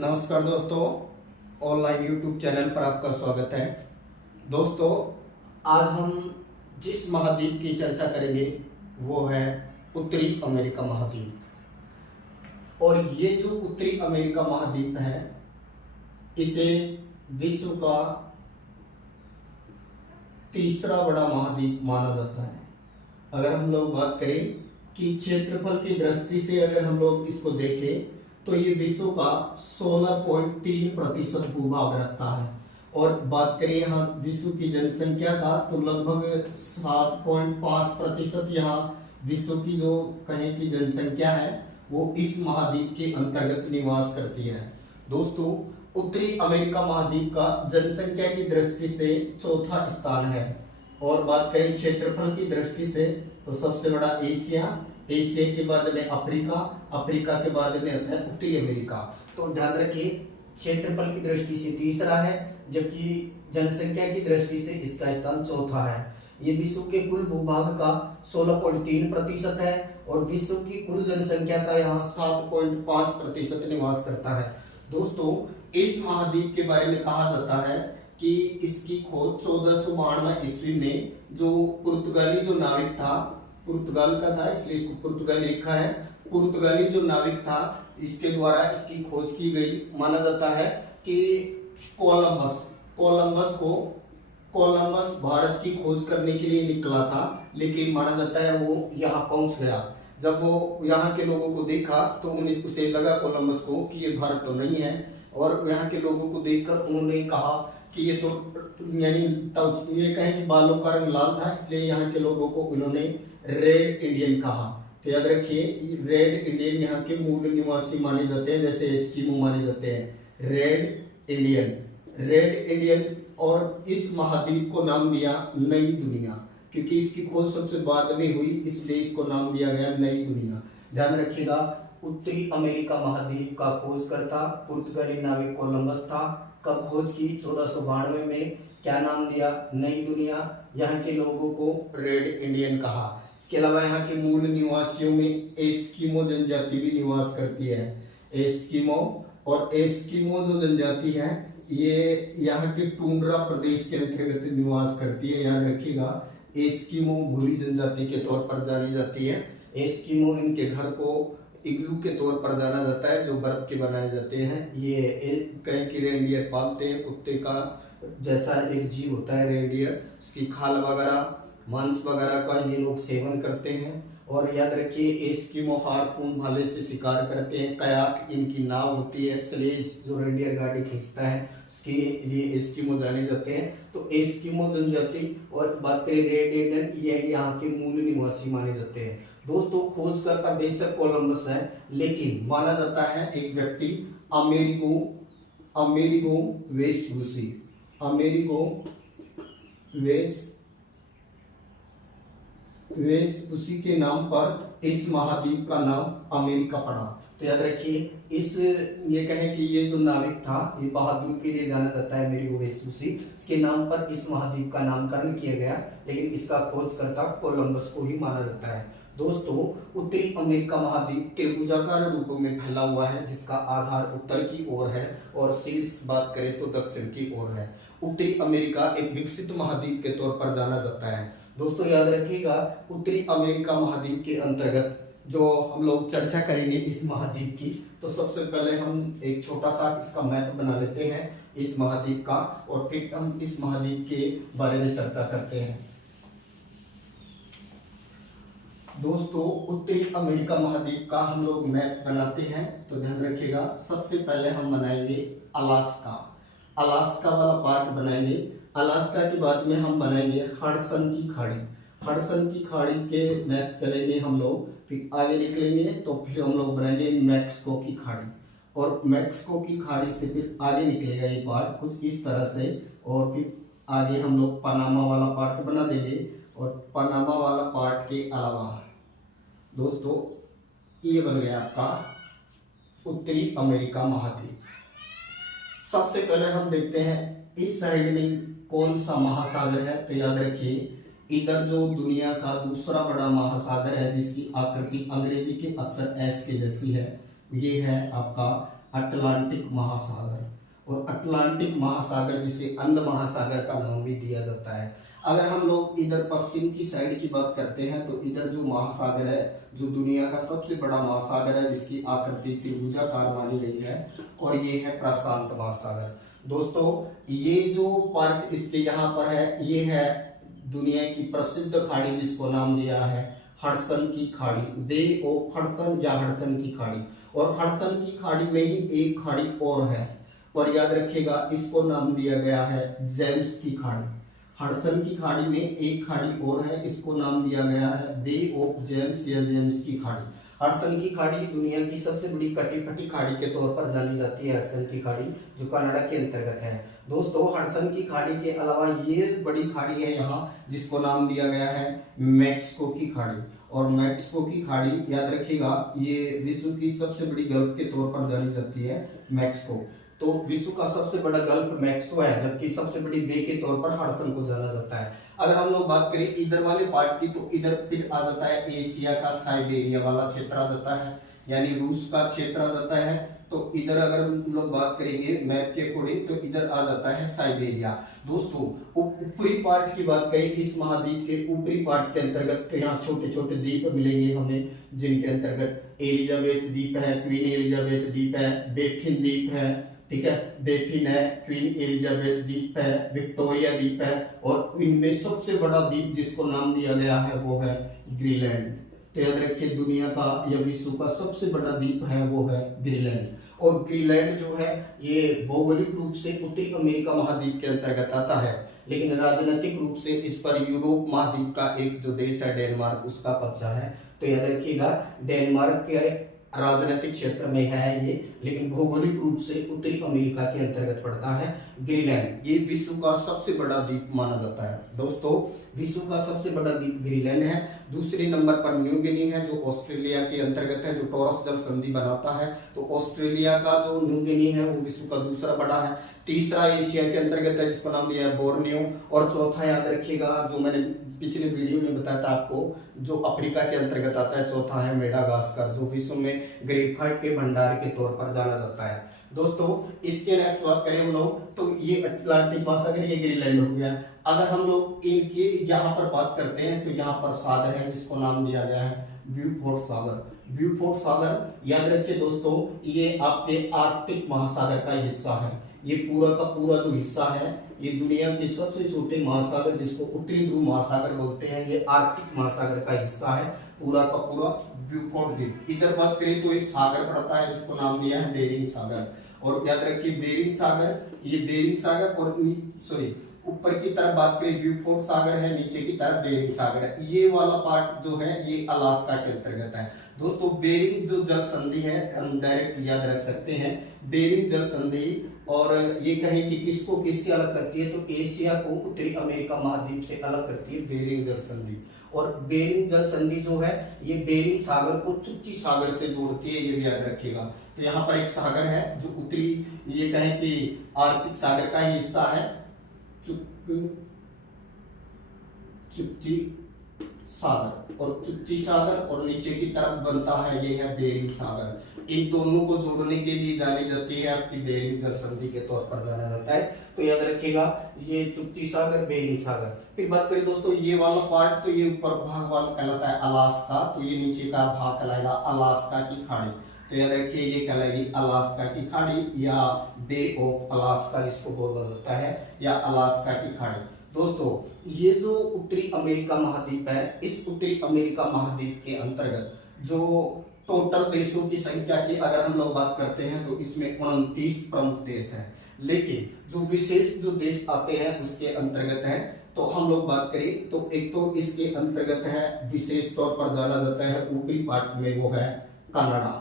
नमस्कार दोस्तों, online YouTube channel पर आपका स्वागत है। दोस्तों, आज हम जिस महाद्वीप की चर्चा करेंगे वो है उत्तरी अमेरिका महाद्वीप। और ये जो उत्तरी अमेरिका महाद्वीप है, इसे विश्व का तीसरा बड़ा महाद्वीप माना जाता है। अगर हम लोग बात करें कि क्षेत्रफल की दृष्टि से अगर हम लोग इसको देखें तो ये विश्व का 16.3% भूभाग रखता है। और बात करें यहाँ विश्व की जनसंख्या का तो लगभग 7.5% यहाँ विश्व की जो कहें कि जनसंख्या है वो इस महाद्वीप के अंतर्गत निवास करती है। दोस्तों, उत्तरी अमेरिका महाद्वीप का जनसंख्या की दृष्टि से चौथा स्थान है। और बात करें क्षेत्रफल की दृष्टि से तो सबसे बड़ा एशिया, एशिया के बाद में अफ्रीका, अफ्रीका के बाद में आता है उत्तरी अमेरिका। तो ध्यान रखिए, क्षेत्रफल की दृष्टि से तीसरा है, जबकि जनसंख्या की दृष्टि से इसका स्थान चौथा है। ये विश्व के कुल भूभाग का 16.3% है और विश्व की कुल जनसंख्या का यहाँ 7.5% निवास करता है। दोस्तों, इस महाद्वीप के बारे में कहा जाता है कि इसकी खोज 1492 ईस्वी में जो पुर्तगाली जो नाविक था, पुर्तगाल का था इसलिए इसको पुर्तगाली लिखा है, पुर्तगाली जो नाविक था इसके द्वारा इसकी खोज की गई। माना जाता है कि कोलंबस भारत की खोज करने के लिए निकला था, लेकिन माना जाता है वो यहाँ पहुंच गया। जब वो यहाँ के लोगों को देखा तो उसे लगा कोलंबस को कि ये भारत तो नहीं है, और यहाँ के लोगों को देखकर उन्होंने कहा कि ये तो यानी ये कहें कि बालों का रंग लाल था, इसलिए यहाँ के लोगों को उन्होंने रेड इंडियन कहा। तो याद रखिए, रेड इंडियन यहाँ के मूल निवासी माने जाते हैं, जैसे एस्किमो माने जाते हैं। रेड इंडियन और इस महाद्वीप को नाम दिया नई दुनिया, क्योंकि इसकी खोज सबसे बाद में हुई, इसलिए इसको नाम दिया गया नई दुनिया। ध्यान रखिएगा, उत्तरी अमेरिका महाद्वीप का खोजकर्ता पुर्तगाली नाविक कोलंबस था। कब खोज की? 1492 में। क्या नाम दिया? नई दुनिया। यहाँ के लोगों को रेड इंडियन कहा। इसके अलावा यहाँ के मूल निवासियों में एस्किमो जनजाति भी निवास करती है। एस्किमो जो जनजाति है ये यहाँ के टुंड्रा प्रदेश के अंतर्गत निवास करती है। याद रखिएगा, एस्किमो भूरी जनजाति के तौर पर जानी जाती है। एस्किमो इनके घर को इग्लू के तौर पर जाना जाता है जो बर्फ के बनाए जाते हैं। ये कहीं की रेंडियर पालते हैं, कुत्ते का जैसा एक जीव होता है रेंडियर, उसकी खाल वगैरह मांस वगैरह का ये लोग सेवन करते हैं। और याद रखिए, एस्किमो हार्पून भाले से शिकार करते हैं। कयाक इनकी नाव होती है। स्लेज जो रेंडियर गाड़ी खींचता है उसके लिए एस्किमो जाने जाते हैं। तो एस्किमो जनजाति और बात करें रेड इंडियन, ये यहाँ के मूल निवासी माने जाते हैं। दोस्तों, खोजकर्ता बेशक कोलंबस है, लेकिन माना जाता है एक व्यक्ति अमेरिगो वेस्पुसी के नाम पर इस महाद्वीप का नाम अमेरिका पड़ा। तो याद रखिए, ये कहें कि ये जो नाविक था ये बहादुरी के लिए जाना जाता है, अमेरिगो वेस्पुसी। इसके नाम पर इस महाद्वीप का नामकरण किया गया, लेकिन इसका खोजकर्ता कोलंबस को ही माना जाता है। दोस्तों, उत्तरी अमेरिका महाद्वीप त्रिभुजाकार रूप में फैला हुआ है, जिसका आधार उत्तर की ओर है और शीर्ष बात करें तो दक्षिण की ओर है। उत्तरी अमेरिका एक विकसित महाद्वीप के तौर पर जाना जाता है। दोस्तों, याद रखिएगा, उत्तरी अमेरिका महाद्वीप के अंतर्गत जो हम लोग चर्चा करेंगे इस महाद्वीप की, तो सबसे पहले हम एक छोटा सा इसका मैप बना लेते हैं इस महाद्वीप का, और फिर हम इस महाद्वीप के बारे में चर्चा करते हैं। दोस्तों, उत्तरी अमेरिका महाद्वीप का हम लोग मैप बनाते हैं, तो ध्यान रखिएगा, सबसे पहले हम बनाएंगे अलास्का वाला पार्ट बनाएंगे। अलास्का के बाद में हम बनाएंगे हडसन की खाड़ी के नेक्स्ट चलेंगे हम लोग, फिर आगे निकलेंगे तो फिर हम लोग बनाएंगे मैक्सिको की खाड़ी, और मैक्सिको की खाड़ी से फिर आगे निकलेगा ये पार्ट कुछ इस तरह से, और फिर आगे हम लोग पनामा वाला पार्ट बना देंगे। और पनामा वाला पार्ट के अलावा दोस्तों ये बन गया आपका उत्तरी अमेरिका महाद्वीप। सबसे पहले हम देखते हैं इस साइड में कौन सा महासागर है। तो याद रखिए, इधर जो दुनिया का दूसरा बड़ा महासागर है जिसकी आकृति अंग्रेजी के अक्षर एस के जैसी है, ये है आपका अटलांटिक महासागर। और अटलांटिक महासागर जिसे अंध महासागर का नाम भी दिया जाता है। अगर हम लोग इधर पश्चिम की साइड की बात करते हैं तो इधर जो महासागर है, जो दुनिया का सबसे बड़ा महासागर है, जिसकी आकृति त्रिभुजाकार मानी गई है, और ये है प्रशांत महासागर। दोस्तों ये जो पार्ट इसके यहाँ पर है, ये है दुनिया की प्रसिद्ध खाड़ी जिसको नाम दिया है हडसन की खाड़ी, बे ऑफ हडसन या हडसन की खाड़ी। और हडसन की खाड़ी में ही एक खाड़ी और है, और याद रखिएगा इसको नाम दिया गया है जेम्स की खाड़ी। हडसन की खाड़ी में एक खाड़ी और है, इसको नाम दिया गया है बे ऑफ जेम्स या जेम्स की खाड़ी। हडसन की खाड़ी दुनिया की सबसे बड़ी कटी फटी खाड़ी के तौर पर जानी जाती है, हडसन की खाड़ी, जो कनाडा के अंतर्गत है। दोस्तों हडसन की खाड़ी के अलावा ये बड़ी खाड़ी है यहाँ, जिसको नाम दिया गया है मैक्सिको की खाड़ी। और मैक्सिको की खाड़ी याद रखिएगा, ये विश्व की सबसे बड़ी गल्फ के तौर पर जानी जाती है मैक्सिको। तो विश्व का सबसे बड़ा गल्फ मैक्सिको है, जबकि सबसे बड़ी बे के तौर पर हडसन को जाना जाता है। अगर हम लोग बात करें इधर वाले पार्ट की, तो इधर फिर आ जाता है एशिया का साइबेरिया वाला क्षेत्र आ जाता है, यानी रूस का क्षेत्र आ जाता है। तो इधर अगर हम लोग बात करेंगे मैप के अकॉर्डिंग, तो इधर आ जाता है साइबेरिया। दोस्तों ऊपरी पार्ट की बात करें, इस महाद्वीप के ऊपरी पार्ट के अंतर्गत तो यहाँ छोटे छोटे द्वीप मिलेंगे हमें, जिनके अंतर्गत एलिजाबेथ द्वीप है, क्वीन एलिजाबेथ द्वीप है, बेफिन द्वीप है, ठीक है, बेफिन है, क्वीन एलिजाबेथ द्वीप है, विक्टोरिया द्वीप है, और इनमें सबसे बड़ा द्वीप जिसको नाम दिया गया है वो है ग्रीनलैंड। तो याद रखिए दुनिया का या विश्व का सबसे बड़ा द्वीप है वो है ग्रीनलैंड। और ग्रीनलैंड जो है ये भौगोलिक रूप से उत्तरी अमेरिका महाद्वीप के अंतर्गत आता है, लेकिन राजनीतिक रूप से इस पर यूरोप महाद्वीप का एक जो देश है डेनमार्क, उसका कब्जा है। तो याद रखिएगा डेनमार्क के राजनीतिक क्षेत्र में है ये, लेकिन भौगोलिक रूप से उत्तरी अमेरिका के अंतर्गत पड़ता है ग्रीनलैंड। ये विश्व का सबसे बड़ा द्वीप माना जाता है। दोस्तों विश्व का सबसे बड़ा द्वीप ग्रीनलैंड है। दूसरे नंबर पर न्यू गिनी है, जो ऑस्ट्रेलिया के अंतर्गत है, जो टॉरस जल संधि बनाता है। तो ऑस्ट्रेलिया का जो न्यू गिनी है वो विश्व का दूसरा बड़ा है। तीसरा एशिया के अंतर्गत है, जिसका नाम दिया है बोर्नियो। और चौथा याद रखिएगा, जो मैंने पिछले वीडियो में बताया था आपको, जो अफ्रीका के अंतर्गत आता है, चौथा है मेडागास्कर, जो विश्व में ग्रेफाइट के भंडार के तौर पर जाना जाता है। दोस्तों इसके नेक्स्ट बात करें हम लोग, तो ये अटलांटिक महासागर, ये ग्रीनलैंड हो गया। अगर हम लोग इनके यहाँ पर बात करते हैं, तो यहाँ पर सागर है जिसको नाम दिया गया है ब्यूफोर्ट सागर। ब्यूफोर्ट सागर याद रखिए दोस्तों, ये आपके आर्कटिक महासागर का हिस्सा है। ये पूरा का पूरा जो हिस्सा है, ये दुनिया के सबसे छोटे महासागर, जिसको उत्तरी ध्रुव महासागर बोलते हैं, ये आर्कटिक महासागर का हिस्सा है पूरा का पूरा ब्यूफोर्ट द्वीप। इधर बात करें तो ये सागर पड़ता है, जिसको नाम दिया है बेरिंग सागर। और याद रखिए बेरिंग सागर, ये बेरिंग सागर, और सॉरी ऊपर की तरफ बात करें ब्यूफोर्ट सागर है, नीचे की तरफ बेरिंग सागर है। ये वाला पार्ट जो है ये अलास्का के अंतर्गत है। दोस्तों बेरिंग जो जल संधि है, हम डायरेक्ट याद रख सकते हैं बेरिंग जल संधि। और ये कहें कि किसको किससे अलग करती है, तो एशिया को उत्तरी अमेरिका महाद्वीप से अलग करती है बेरिंग जल संधि। और बेरिंग जल संधि जो है ये बेरिंग सागर को चुच्ची सागर से जोड़ती है, ये भी याद रखिएगा। तो यहाँ पर एक सागर है जो उत्तरी, ये कहें कि आर्कटिक सागर का ही हिस्सा है, चुच्ची सागर, और चुच्ची सागर, और नीचे की तरफ बनता है ये है बेरिंग सागर। इन दोनों को जोड़ने के लिए जानी जाती है आपकी बेरिंग जल संधि के तौर पर जाना जाता है। तो याद रखिएगा ये चुच्ची सागर, बेरिंग सागर। फिर बात करें दोस्तों ये वाला पार्ट, तो ये ऊपर भाग वाला कहलाता है अलास्का, तो ये नीचे का भाग कहलाएगा अलास्का की खाड़ी। तो याद रखिए ये कहलाएगी अलास्का की खाड़ी, या बे ऑफ अलास्का जिसको बोला जाता है, या अलास्का की खाड़ी। दोस्तों ये जो उत्तरी अमेरिका महाद्वीप है, इस उत्तरी अमेरिका महाद्वीप के अंतर्गत जो टोटल देशों की संख्या की अगर हम लोग बात करते हैं, तो इसमें 29 प्रमुख देश हैं। लेकिन जो विशेष जो देश आते हैं उसके अंतर्गत है, तो हम लोग बात करें तो एक तो इसके अंतर्गत है, विशेष तौर पर जाना जाता है ऊपरी पार्ट में, वो है कनाडा।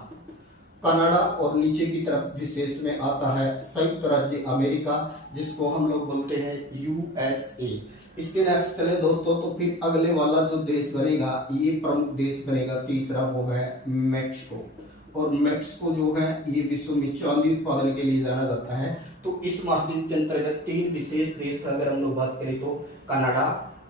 कनाडा, और नीचे की तरफ विशेष में आता है संयुक्त राज्य अमेरिका, जिसको हम लोग बोलते हैं यूएसए। इसके नेक्स्ट चले दोस्तों, तो फिर अगले वाला जो देश बनेगा, ये प्रमुख देश बनेगा तीसरा, वो है मैक्सिको। और मैक्सिको जो है ये विश्व में चांदी उत्पादन के लिए जाना जाता है। तो इस महाद्वीप के अंतर्गत 3 विशेष देश का अगर हम लोग बात करें, तो कनाडा,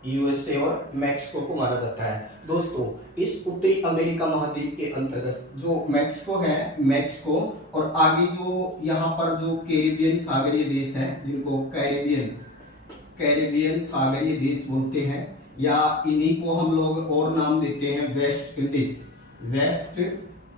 यूएसए और मैक्सिको को माना जाता है। दोस्तों इस उत्तरी अमेरिका महाद्वीप के अंतर्गत जो मैक्सिको है, मैक्सिको और आगे जो यहाँ पर जो कैरिबियन सागरीय देश हैं, जिनको कैरिबियन सागरीय देश बोलते हैं, या इन्हीं को हम लोग और नाम देते हैं वेस्ट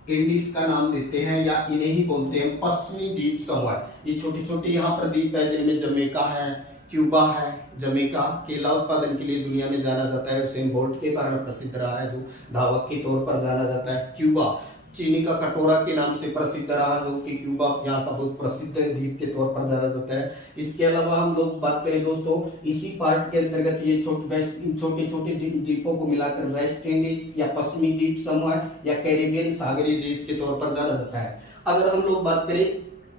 इंडीज का नाम देते हैं, या इन्हें ही बोलते हैं पश्चिमी द्वीप समूह। ये छोटी छोटी यहाँ पर द्वीप है जिनमें जमैका है, क्यूबा है। जमैका केला उत्पादन के लिए दुनिया में जाना जाता है, उसेन बोल्ट के कारण प्रसिद्ध रहा है, जो धावक के तौर पर जाना जाता है। क्यूबा चीनी का कटोरा के नाम से प्रसिद्ध रहा, जो कि क्यूबा यहाँ का बहुत प्रसिद्ध द्वीप के तौर पर जाना जाता है। इसके अलावा हम लोग बात करें दोस्तों, इसी पार्ट के अंतर्गत ये छोटे छोटे द्वीपों को मिलाकर वेस्ट इंडीज या पश्चिमी द्वीप समूह या कैरिबियन सागरीय देश के तौर पर जाना जाता है। अगर हम लोग बात करें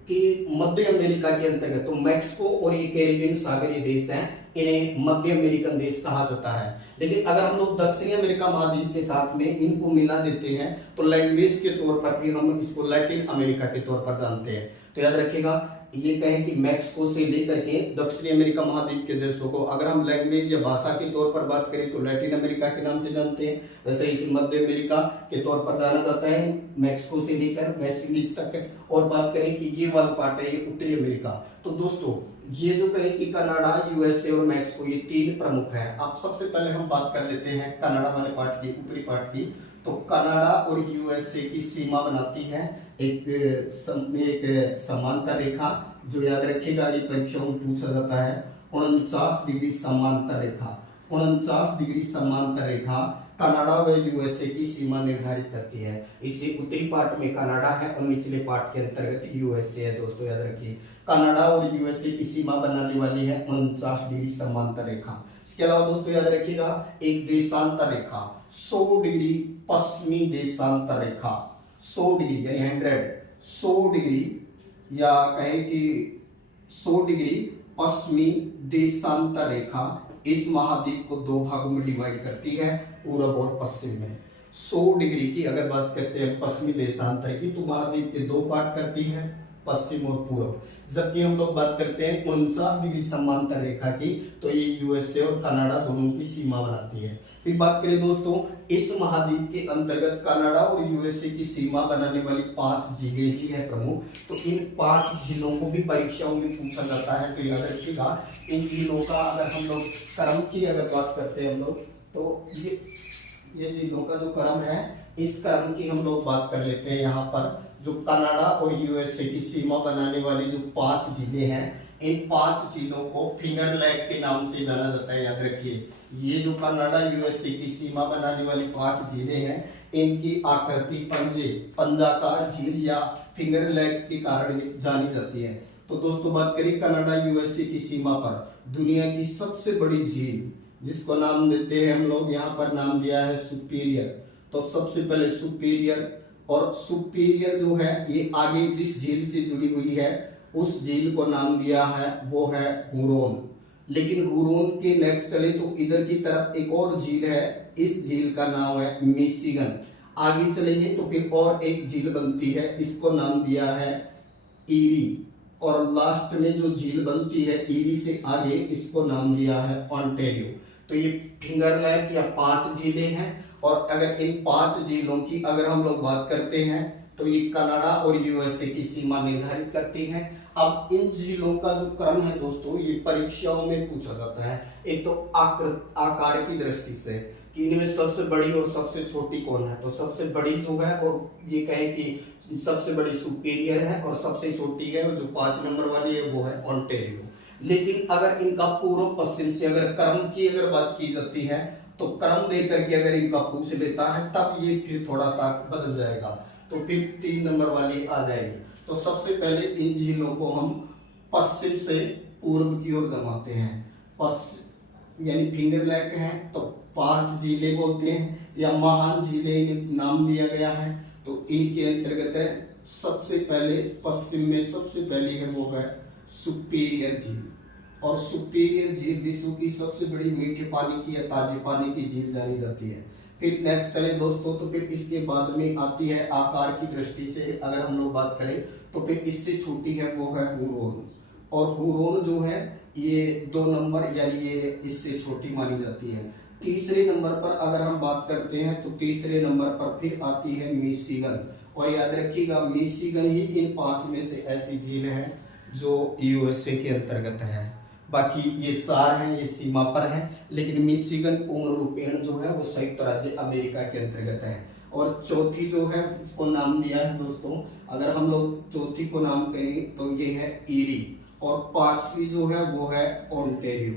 कि मध्य अमेरिका के अंतर्गत, तो मैक्सिको और ये कैरिबियन सागरीय देश हैं, इन्हें मध्य अमेरिकन देश कहा जाता है। लेकिन अगर हम लोग दक्षिणी अमेरिका महाद्वीप के साथ में इनको मिला देते हैं तो लैंग्वेज के तौर पर फिर हम इसको लैटिन अमेरिका के तौर पर जानते हैं। तो याद रखिएगा, ये कहें कि मैक्सिको से लेकर के दक्षिणी अमेरिका महाद्वीप के देशों को अगर हम लैंग्वेज या भाषा के तौर पर बात करें तो लैटिन अमेरिका के नाम से जानते हैं। वैसे इसे मध्य अमेरिका के तौर पर जाना जाता है, मैक्सिको से लेकर वेस्ट इंडीज तक। और बात करें कि ये वाला पार्ट है ये उत्तरी अमेरिका। तो दोस्तों ये जो कहें कि कनाडा, यूएसए और मैक्सिको, ये तीन प्रमुख हैं। अब सबसे पहले हम बात कर लेते हैं कनाडा वाले पार्ट की, ऊपरी पार्ट की। तो कनाडा और यूएसए की सीमा बनाती है एक समांतर रेखा, जो याद रखिएगा ये परीक्षाओं में पूछा जाता है, 49 डिग्री समांतर रेखा। 49 डिग्री समांतर रेखा कनाडा व यूएसए की सीमा निर्धारित करती है। इसी उत्तरी पार्ट में कनाडा है और निचले पार्ट के अंतर्गत यूएसए है। दोस्तों याद रखिए, कनाडा और यूएसए की सीमा बनाने वाली है 49 डिग्री समांतर रेखा। इसके अलावा दोस्तों याद रखिएगा एक देशांतर रेखा, 100 डिग्री पश्चिमी देशांतर रेखा, 100 डिग्री यानी 100 डिग्री या कहें कि 100 डिग्री पश्चिमी देशांतर रेखा इस महाद्वीप को दो भागों में डिवाइड करती है, पूरब और पश्चिम में। 100 डिग्री की अगर बात करते हैं पश्चिमी देशांतर की, तो महाद्वीप के दो पार्ट करती है, पश्चिम और पूरब। जबकि हम लोग बात करते हैं 49 डिग्री समांतर रेखा की, तो ये यूएसए और कनाडा दोनों की सीमा बनाती है। फिर बात करें दोस्तों, इस महाद्वीप के अंतर्गत कनाडा और यूएसए की सीमा बनाने वाली 5 झीलें ही है प्रमुख। तो इन 5 झीलों को भी परीक्षाओं में पूछा जाता है। तो याद रखिएगा इन झीलों का अगर हम लोग क्रम की अगर बात करते हैं हम लोग, तो ये झीलों का जो क्रम है, इस क्रम की हम लोग बात कर लेते हैं। यहाँ पर जो कनाडा और यूएसए की सीमा बनाने वाली जो 5 झीलें हैं, इन 5 झीलों को फिंगर लैक के नाम से जाना जाता है। याद रखिए, ये जो कनाडा यूएसए की सीमा बनाने वाली 5 झीलें हैं, इनकी आकृति पंजाकार झील या फिंगर लैक के कारण जानी जाती है। तो दोस्तों बात करें कनाडा यूएसए की सीमा पर दुनिया की सबसे बड़ी झील, जिसको नाम देते हैं हम लोग, यहाँ पर नाम दिया है सुपीरियर। तो सबसे पहले सुपीरियर, और सुपीरियर जो है ये आगे जिस झील से जुड़ी हुई है उस झील को नाम दिया है वो है हुरोन। लेकिन हुरोन के नेक्स्ट चले तो इधर की तरफ एक और झील है, इस झील का नाम है मिशिगन। आगे चलेंगे तो फिर और एक झील बनती है, इसको नाम दिया है ईरी। और लास्ट में जो झील बनती है ईरी से आगे, इसको नाम दिया है ऑन्टेरियो। तो ये फिंगर लैक या 5 झीलें हैं। और अगर इन 5 झीलों की अगर हम लोग बात करते हैं तो ये कनाडा और यूएसए की सीमा निर्धारित करती हैं। अब इन झीलों का जो क्रम है दोस्तों, ये परीक्षाओं में पूछा जाता है। एक तो आकार की दृष्टि से कि इनमें सबसे बड़ी और सबसे छोटी कौन है। तो सबसे बड़ी जो है, और ये कहें कि सबसे बड़ी सुपीरियर है और सबसे छोटी है जो 5 नंबर वाली है वो है ऑन्टेरियो। लेकिन अगर इनका पूर्व पश्चिम से अगर क्रम की अगर बात की जाती है तो क्रम दे करके अगर इनका पूछ लेता है तब ये फिर थोड़ा सा बदल जाएगा, तो फिर 3 नंबर वाली आ जाएगी। तो सबसे पहले इन झीलों को हम पश्चिम से पूर्व की ओर जमाते हैं। पश्चिम यानी फिंगर लैक है तो 5 झीलें बोलते हैं, या महान झीलें नाम दिया गया है। तो इनके अंतर्गत है सबसे पहले पश्चिम में सबसे पहली है वो है सुपीरियर झील। और सुपीरियर झील विश्व की सबसे बड़ी मीठे पानी की या ताजे पानी की झील जानी जाती है। फिर नेक्स्ट चले दोस्तों, तो फिर इसके बाद में आती है आकार की दृष्टि से अगर हम लोग बात करें तो फिर इससे छोटी है वो है हुरोन। और हुरोन जो है ये 2 नंबर यानी ये इससे छोटी मानी जाती है। तीसरे नंबर पर अगर हम बात करते हैं तो तीसरे नंबर पर फिर आती है मिशिगन। और याद रखिएगा मिशिगन ही इन 5 में से ऐसी झील है जो यूएसए के अंतर्गत है। बाकी ये 4 हैं, ये सीमा पर हैं, लेकिन मिशिगन पूर्ण रूपेण जो है वो संयुक्त राज्य अमेरिका के अंतर्गत है। और चौथी जो है उसको नाम दिया है दोस्तों, अगर हम लोग चौथी को नाम करें तो ये है ईरी। और 5वीं जो है वो है ओंटेरियो।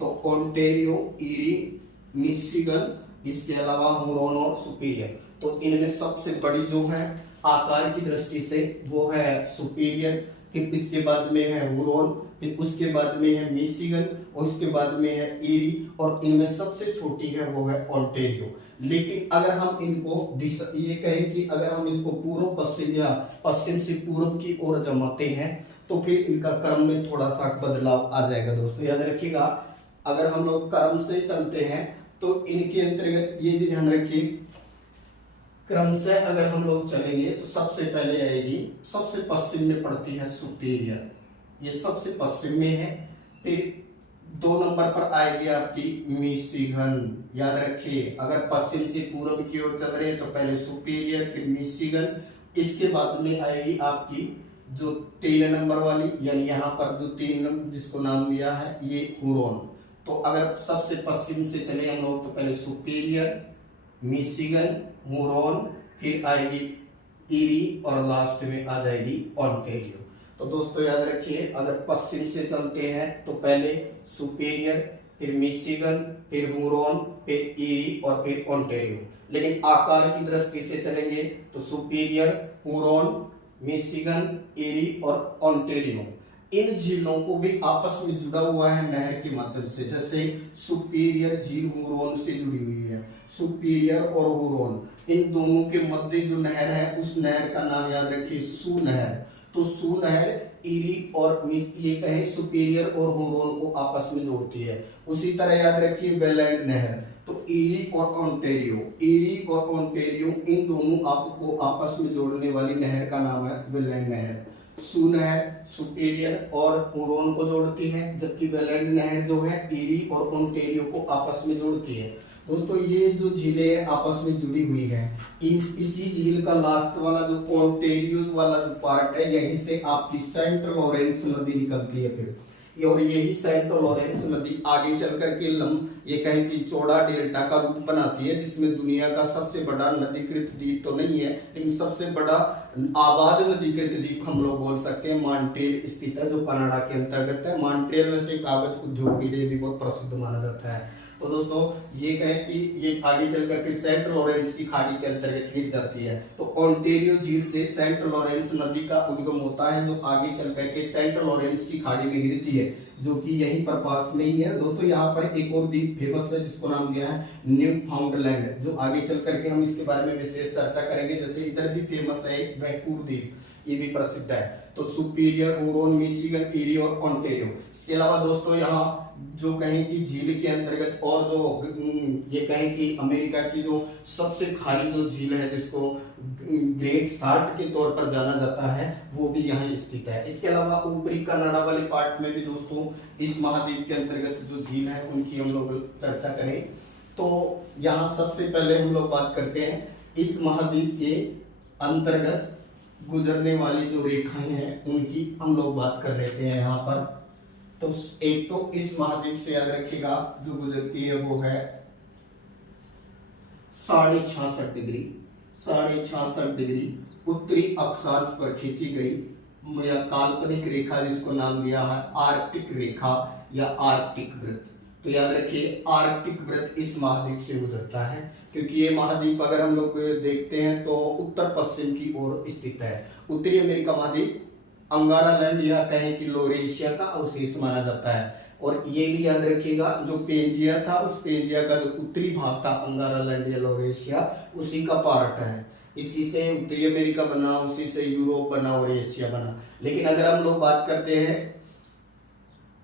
तो ओंटेरियो, ईरी, मिशिगन, इसके अलावा हुरॉन और सुपीरियर। तो इनमें सबसे बड़ी जो है आकार की दृष्टि से वो है सुपीरियर, फिर इसके बाद में है हुरॉन, फिर उसके बाद में है मिशिगन और उसके बाद में है ईरी, और इनमें सबसे छोटी है वो है ओंटेरियो। लेकिन अगर हम इनको ये कहें कि अगर हम इसको पूर्व पश्चिम या पश्चिम से पूर्व की ओर जमाते हैं तो फिर इनका क्रम में थोड़ा सा बदलाव आ जाएगा दोस्तों, याद रखिएगा। अगर हम लोग क्रम से चलते हैं तो इनके अंतर्गत ये भी ध्यान रखिए, क्रम से अगर हम लोग चलेंगे तो सबसे पहले आएगी, सबसे पश्चिम में पड़ती है सुपीरियर, ये सबसे पश्चिम में है। फिर 2 नंबर पर आएगी आपकी मिशिगन, याद रखिए। अगर पश्चिम से पूर्व की ओर चल रहे हैं तो पहले सुपीरियर फिर मिशिगन, इसके बाद में आएगी आपकी जो 3 नंबर वाली, यानी यहाँ पर जो 3 नंबर जिसको नाम दिया है ये हुरॉन। तो अगर सबसे पश्चिम से चले हम लोग तो पहले सुपीरियर, मिशिगन, हुरॉन, फिर आएगी ईरी और लास्ट में आ जाएगी ओंटेरियो। तो दोस्तों याद रखिए, अगर पश्चिम से चलते हैं तो पहले सुपीरियर, फिर मिशिगन, फिर हुरॉन, फिर ईरी और फिर ओंटेरियो। लेकिन आकार की दृष्टि से चलेंगे तो सुपीरियर, हुरॉन, मिशिगन, ईरी और ओंटेरियो। इन झीलों को भी आपस में जुड़ा हुआ है नहर के माध्यम से। जैसे सुपीरियर झील हुरॉन से जुड़ी हुई है, सुपीरियर और हुरॉन इन दोनों के मध्य जो नहर है उस नहर का नाम याद रखिए सू नहर। तो सू नहर ईरी और ये कहें सुपीरियर और हुरॉन को आपस में जोड़ती है। उसी तरह याद रखिए वेलैंड नहर, तो ईरी और ओंटेरियो, ईरी और ओंटेरियो इन दोनों आपको आपस में जोड़ने वाली नहर का नाम है वेलैंड नहर। सू नहर सुपीरियर और हुरॉन को जोड़ती है, जबकि वेलैंड नहर जो है ईरी और ओंटेरियो को आपस में जोड़ती है। दोस्तों ये जो झीलें आपस में जुड़ी हुई है, इसी झील का लास्ट वाला जो ओंटेरियो वाला जो पार्ट है, यहीं से आपकी सेंट लॉरेंस नदी निकलती है फिर, और यही सेंट लॉरेंस नदी आगे चल करके ये कहें कि चौड़ा डेल्टा का रूप बनाती है, जिसमें दुनिया का सबसे बड़ा नदीकृत द्वीप तो नहीं है लेकिन सबसे बड़ा आबाद नदीकृत द्वीप हम लोग बोल सकते हैं मॉन्ट्रियल स्थित है, जो कनाडा के अंतर्गत है। मॉन्ट्रियल में से कागज उद्योग के लिए भी बहुत प्रसिद्ध माना जाता है। तो दोस्तों ये कहें कि ये आगे चलकर फिर सेंट लॉरेंस की खाड़ी के अंतर्गत गिर जाती है। तो ओंटेरियो झील से सेंट लॉरेंस नदी का उद्गम होता है, जो आगे चलकर के सेंट लॉरेंस की खाड़ी में गिरती है, जो कि यहीं पर पास में ही है। दोस्तों यहाँ पर एक और द्वीप फेमस है जिसको नाम दिया है न्यू फाउंडलैंड, जो आगे चल करके हम इसके बारे में विशेष चर्चा करेंगे। जैसे इधर भी फेमस है एक वैंकूवर द्वीप, ये भी प्रसिद्ध है। तो सुपीरियर, हुरॉन, मिशिगन, ईरी और ओंटेरियो। इसके अलावा दोस्तों यहाँ जो कहें कि झील के अंतर्गत और जो ये कहें कि अमेरिका की जो सबसे खारी जो झील है जिसको ग्रेट साल्ट के तौर पर जाना जाता है, वो भी यहाँ स्थित है। इसके अलावा ऊपरी कनाडा वाले पार्ट में भी दोस्तों इस महाद्वीप के अंतर्गत जो झील है उनकी हम लोग चर्चा करें। तो यहाँ सबसे पहले हम लोग बात करते हैं इस महाद्वीप के अंतर्गत गुजरने वाली जो रेखाएं हैं उनकी हम लोग बात कर लेते हैं यहाँ पर। तो एक तो इस महाद्वीप से याद रखिएगा जो गुजरती है वो है 66.5 डिग्री, 66.5 डिग्री उत्तरी अक्षांश पर खींची गई या काल्पनिक रेखा, जिसको नाम दिया है आर्कटिक रेखा या आर्कटिक वृत्त। तो याद रखिए आर्कटिक वृत्त इस महाद्वीप से गुजरता है, क्योंकि ये महाद्वीप अगर हम लोग देखते हैं तो उत्तर पश्चिम की ओर स्थित है। उत्तरी अमेरिका महाद्वीप अंगारा लैंड या कहें कि लोरेशिया का अवशेष माना जाता है। और ये भी याद रखिएगा जो पेंजिया था, उस पेंजिया का जो उत्तरी भाग था अंगारा लैंड या लोरेशिया, उसी का पार्ट है। इसी से उत्तरी अमेरिका बना, उसी से यूरोप बना और एशिया बना। लेकिन अगर हम लोग बात करते हैं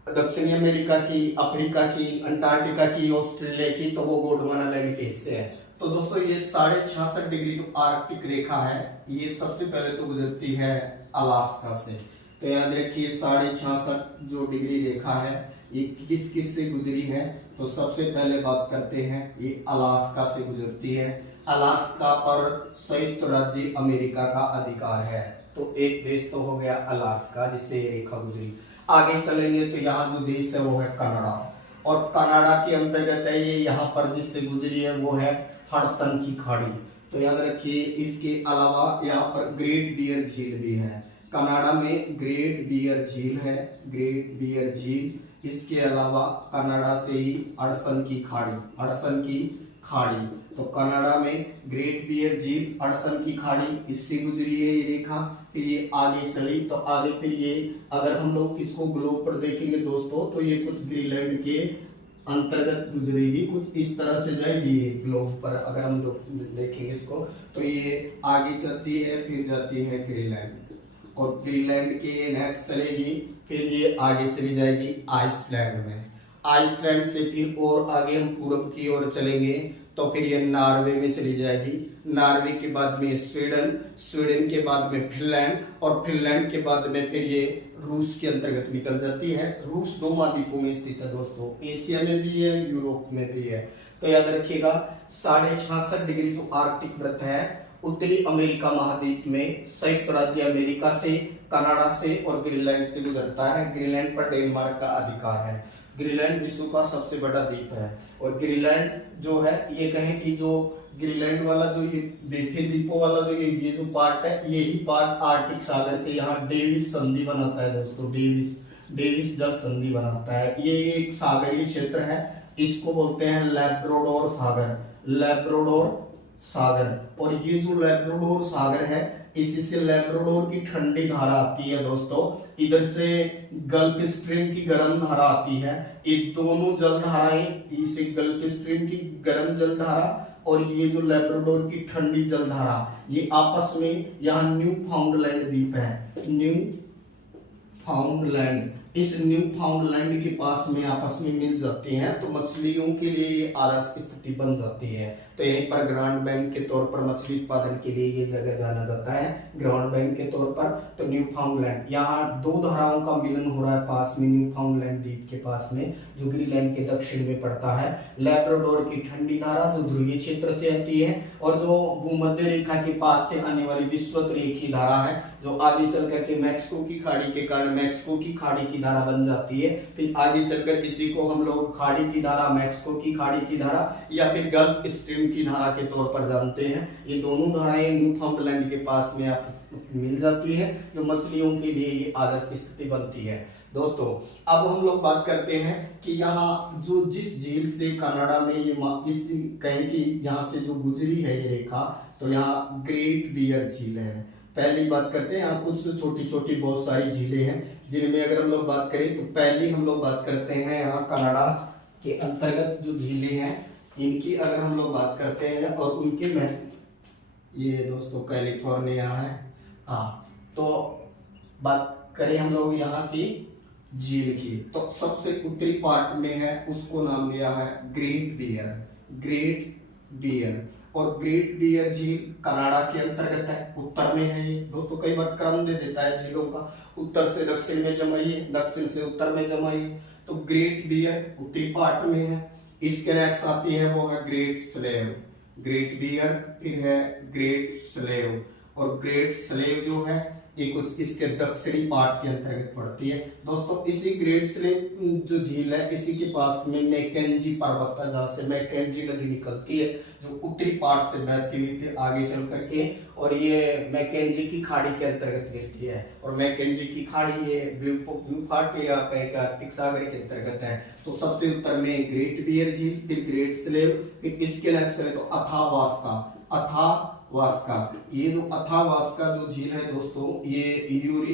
दक्षिणी अमेरिका की, अफ्रीका की, अंटार्कटिका की, ऑस्ट्रेलिया की, तो वो गोंडवाना लैंड के हिस्से है। तो दोस्तों ये 66.5 डिग्री जो आर्कटिक रेखा है, ये सबसे पहले तो गुजरती है अलास्का से। तो याद रखिए 66.5 जो डिग्री रेखा है ये किस किस से गुजरी है? तो सबसे पहले बात करते हैं, ये अलास्का से गुजरती है। अलास्का पर संयुक्त राज्य अमेरिका का अधिकार है, तो एक देश तो हो गया अलास्का जिससे ये रेखा गुजरी। आगे चलेंगे तो यहाँ जो देश है वो है कनाडा, और कनाडा के अंतर्गत है ये, यहाँ पर जिससे गुजरी है वो है हडसन की खाड़ी। तो याद रखिए, इसके अलावा यहाँ पर ग्रेट बियर झील भी है। कनाडा में ग्रेट बियर झील है, ग्रेट बियर झील। इसके अलावा कनाडा से ही हडसन की खाड़ी, हडसन की खाड़ी। तो कनाडा में ग्रेट बियर झील, हडसन की खाड़ी, इससे गुजरी है ये रेखा। फिर ये आगे चली तो आगे फिर ये, अगर हम लोग इसको ग्लोब पर देखेंगे दोस्तों, तो ये कुछ ग्रीनलैंड के अंतर्गत गुजरेगी, कुछ इस तरह से जाएगी ये ग्लोब पर। अगर हम लोग देखेंगे इसको तो ये आगे चलती है, फिर जाती है ग्रीनलैंड, और ग्रीनलैंड के नेक्स्ट चलेगी, फिर ये आगे चली जाएगी आइसलैंड में। आइसलैंड से फिर और आगे हम पूर्व की ओर चलेंगे तो फिर ये नॉर्वे में चली जाएगी। नॉर्वे के बाद में स्वीडन, स्वीडन के बाद में फिनलैंड, और फिनलैंड के बाद में फिर ये रूस के अंतर्गत निकल जाती है। रूस 2 महाद्वीपों में स्थित है दोस्तों, एशिया में भी है, यूरोप में भी है। तो याद रखिएगा 66.5 डिग्री जो आर्कटिक वृत्त है उत्तरी अमेरिका महाद्वीप में संयुक्त राज्य अमेरिका से, कनाडा से और ग्रीनलैंड से गुजरता है। ग्रीनलैंड पर डेनमार्क का अधिकार है। ग्रीनलैंड विश्व का सबसे बड़ा द्वीप है, और ग्रीनलैंड जो है, ये कहें कि जो ग्रीनलैंड वाला जो ये बेफिल द्वीपों वाला जो ये जो पार्ट है, यही पार्ट आर्कटिक सागर से यहाँ डेविस संधि बनाता है दोस्तों। डेविस जल संधि बनाता है। ये एक सागरीय क्षेत्र है, इसको बोलते हैं लैब्राडोर सागर, लैब्राडोर सागर। और ये जो लैब्राडोर सागर है, इसी से लैब्राडोर की ठंडी धारा आती है दोस्तों, इधर से गल्फ स्ट्रीम की गर्म धारा आती है। ये दोनों जल धाराएं, इसे गल्फ स्ट्रीम की गर्म जल धारा और ये जो लैब्राडोर की ठंडी जल धारा, ये आपस में, यहाँ न्यू फाउंडलैंड द्वीप है, न्यू फाउंडलैंड, इस न्यू फाउंडलैंड के पास में आपस में मिल जाते हैं, तो मछलियों के लिए ये आदर्श स्थिति बन जाती है। तो यहीं पर ग्राउंड बैंक के तौर पर मछली उत्पादन के लिए ये जगह जाना जाता है, ग्राउंड बैंक के तौर पर। तो न्यू फाउंडलैंड, यहाँ 2 धाराओं का मिलन हो रहा है पास में, न्यू फाउंडलैंड द्वीप के पास में, जो ग्रीनलैंड के दक्षिण में पड़ता है। लैब्राडोर की ठंडी धारा जो ध्रुवीय क्षेत्र से आती है, और जो भूमध्य रेखा के पास से आने वाली विषुवत रेखीय धारा है, जो आगे चल करके मैक्सिको की खाड़ी के कारण मैक्सिको की खाड़ी की धारा बन जाती है। फिर आगे चलकर किसी को हम लोग खाड़ी की धारा, मैक्सिको की खाड़ी की धारा, या फिर गल्फ स्ट्रीम की धारा के तौर पर जानते हैं। ये दोनों धाराएं न्यूफाउंडलैंड के पास में आप मिल जाती है, जो मछलियों के लिए ये आदर्श स्थिति बनती है। दोस्तों अब हम लोग बात करते हैं कि यहाँ जो जिस झील से कनाडा में ये कहें कि यहाँ से जो गुजरी है ये रेखा, तो यहाँ ग्रेट बियर झील है। पहली बात करते हैं, यहाँ कुछ छोटी छोटी बहुत सारी झीलें हैं, जिनमें अगर हम लोग बात करें तो पहली हम लोग बात करते हैं यहाँ कनाडा के अंतर्गत जो झीलें हैं, इनकी अगर हम लोग बात करते हैं, और उनके में ये दोस्तों कैलिफोर्निया है। हाँ, तो बात करें हम लोग यहाँ की झील की, तो सबसे उत्तरी पार्ट में है, उसको नाम दिया है ग्रेट बियर, ग्रेट बियर। और ग्रेट बियर झील कनाडा के अंतर्गत है, उत्तर में है ये दोस्तों। कई बार क्रम दे देता है झीलों का, उत्तर से दक्षिण में जमाइए, दक्षिण से उत्तर में जमाइए। तो ग्रेट बियर उत्तरी पार्ट में है। इसके नेक्स्ट आती है वो है ग्रेट स्लेव, ग्रेट बियर, फिर है ग्रेट स्लेव। और ग्रेट स्लेव जो है ये कुछ इसके दक्षिणी पार्ट के अंतर्गत पड़ती है दोस्तों। इसी ग्रेट स्लेव जो झील है, इसी के पास में मैकेंजी पर्वत है, जहाँ से मैकेंजी नदी निकलती है, जो उत्तरी पार्ट से बहती हुई फिर आगे चल करके, और ये मैकेंजी की खाड़ी के अंतर्गत गिरती है। और मैकेंजी की खाड़ी ये ब्लू पार्ट या आर्कटिक सागर के अंतर्गत है। तो सबसे उत्तर में ग्रेट बियर झील, फिर ग्रेट स्लेव, फिर इसके नेक्स्ट है तो अथावास्का, अथावास्का। ये जो अथावास्का जो झील है दोस्तों, ये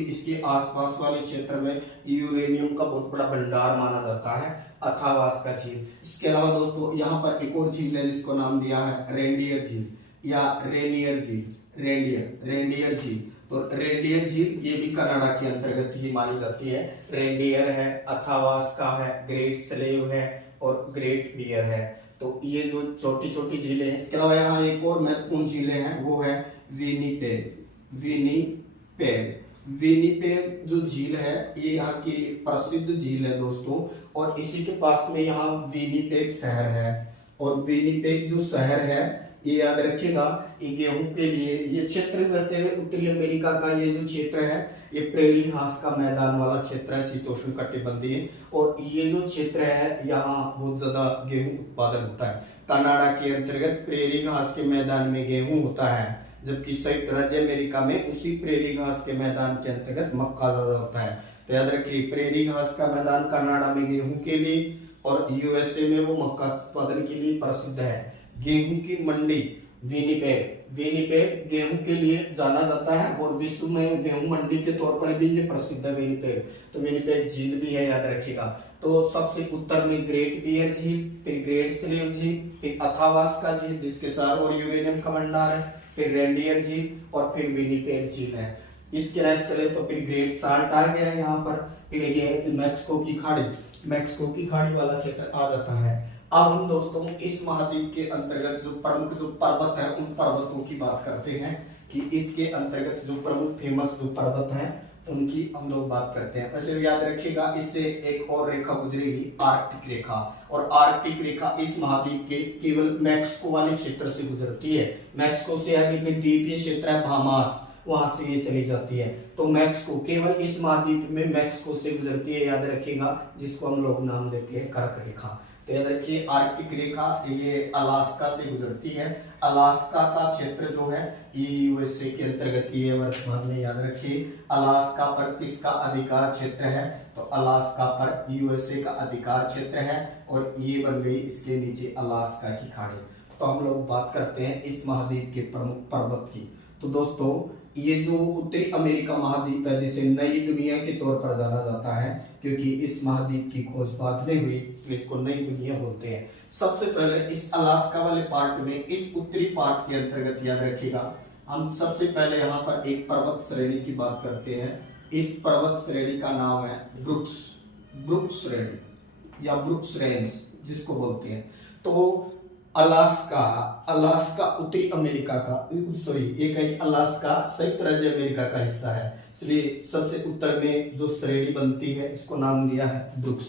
इसके आसपास वाले क्षेत्र में यूरेनियम का बहुत बड़ा भंडार माना जाता है, अथावास्का झील। इसके अलावा दोस्तों यहाँ पर एक और झील है जिसको नाम दिया है रेंडियर झील या रेनियर झील, रेंडियर झील। तो रेंडियर झील ये भी कनाडा के अंतर्गत ही मानी जाती है। रेंडियर है, अथावास्का है, ग्रेट स्लेव है और ग्रेट बियर है। तो ये जो छोटी छोटी झीलें हैं। इसके अलावा यहाँ एक और महत्वपूर्ण झीलें हैं, वो है विनिपेग, विनिपेग। विनिपेग जो झील है ये यहाँ की प्रसिद्ध झील है दोस्तों, और इसी के पास में यहाँ विनिपेग शहर है। और विनिपेग जो शहर है ये याद रखिएगा, ये गेहूं के लिए ये क्षेत्र, वैसे उत्तरी अमेरिका का ये जो क्षेत्र है ये प्रेरी घास का मैदान वाला क्षेत्र है, शीतोष्ण कटिबंधीय। और ये जो क्षेत्र है यहाँ बहुत ज्यादा गेहूं उत्पादन होता है। कनाडा के अंतर्गत प्रेरी घास के मैदान में गेहूं होता है, जबकि संयुक्त राज्य अमेरिका में उसी प्रेरी घास के मैदान के अंतर्गत मक्का ज्यादा होता है। तो याद रखिए, प्रेरी घास का मैदान कनाडा में गेहूं के लिए और यूएसए में वो मक्का उत्पादन के लिए प्रसिद्ध है। गेहूं की मंडी विनिपेग, विनिपेग गेहूं के लिए जाना जाता है और विश्व में गेहूं मंडी के तौर पर भी ये प्रसिद्ध है विनिपेग। तो विनिपेग झील भी है, याद रखिएगा। तो सबसे उत्तर में ग्रेट बियर झील, फिर ग्रेट स्लेव झील, फिर अथावास्का झील जिसके चारों ओर यूरेनियम का भंडार है, फिर रेंडियर झील और फिर विनिपेग झील है। इसके नेक्स्ट चले तो फिर ग्रेट साल्ट आ गया है यहाँ पर, फिर ये मैक्सिको की खाड़ी, मैक्सिको की खाड़ी वाला क्षेत्र आ जाता है। अब हम दोस्तों इस महाद्वीप के अंतर्गत जो प्रमुख जो पर्वत है उन पर्वतों की बात करते हैं कि इसके अंतर्गत जो प्रमुख फेमस जो पर्वत हैं उनकी हम लोग बात करते हैं। वैसे याद रखिएगा, इससे एक और रेखा गुजरेगी, आर्कटिक रेखा। और आर्कटिक रेखा इस महाद्वीप के केवल मैक्सिको वाले क्षेत्र से गुजरती है। मैक्सिको से आगे फिर द्वीपीय क्षेत्र है बहामास, वहां से ये चली जाती है। तो मैक्सिको केवल इस महाद्वीप में मैक्सिको से गुजरती है, याद रखिएगा, जिसको हम लोग नाम देते हैं कर्क रेखा। तो याद रखिए, आर्कटिक रेखा ये अलास्का से गुजरती है। अलास्का का क्षेत्र जो है ये यूएसए के अंतर्गत ही है वर्तमान में, याद रखिए। अलास्का पर किसका अधिकार क्षेत्र है? तो अलास्का पर यूएसए का अधिकार क्षेत्र है और ये बन गई इसके नीचे अलास्का की खाड़ी। तो हम लोग बात करते हैं इस महाद्वीप के प्रमुख पर्वत की। तो दोस्तों ये जो उत्तरी अमेरिका महाद्वीप है जिसे नई दुनिया के तौर पर जाना जाता है, क्योंकि इस महाद्वीप की खोज बाद में हुई इसलिए इसको नई दुनिया बोलते हैं। सबसे पहले इस अलास्का वाले पार्ट में, इस उत्तरी पार्ट के अंतर्गत याद रखिएगा, हम सबसे पहले यहाँ पर एक पर्वत श्रेणी की बात करते हैं। इस पर्वत श्रेणी का नाम है ब्रुक्स श्रेणी या ब्रुक्स रेंज जिसको बोलते हैं। तो अलास्का उत्तरी अमेरिका का, सॉरी ये कहीं अलास्का संयुक्त राज्य अमेरिका का हिस्सा है, इसलिए सबसे उत्तर में जो श्रेणी बनती है इसको नाम दिया है ब्रुक्स।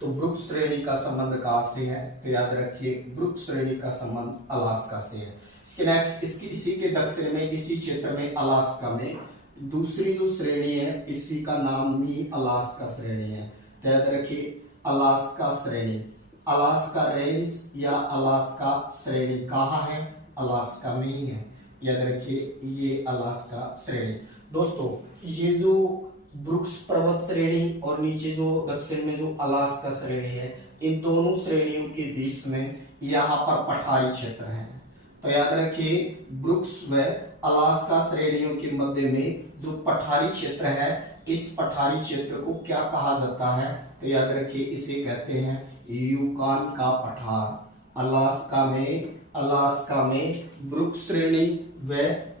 तो ब्रुक्स श्रेणी का संबंध कहाँ से है? तो याद रखिए, ब्रुक्स श्रेणी का संबंध अलास्का से है। इसके नेक्स्ट इसी के दक्षिण में, इसी क्षेत्र में अलास्का में दूसरी जो श्रेणी है इसी का नाम ही अलास्का श्रेणी है। तो याद रखिए, अलास्का श्रेणी, अलास्का रेंज या अलास्का श्रेणी कहाँ है? अलास्का में ही है, याद रखिए, ये अलास्का श्रेणी। दोस्तों ये जो ब्रुक्स पर्वत श्रेणी और नीचे जो दक्षिण में जो अलास्का श्रेणी है, इन दोनों श्रेणियों के बीच में यहाँ पर पठारी क्षेत्र है। तो याद रखिए, ब्रुक्स व अलास्का श्रेणियों के मध्य में जो पठारी क्षेत्र है, इस पठारी क्षेत्र को क्या कहा जाता है? तो याद रखिए, इसे कहते हैं यूकान का पठार। अलास्का में ब्रुक्स श्रेणी व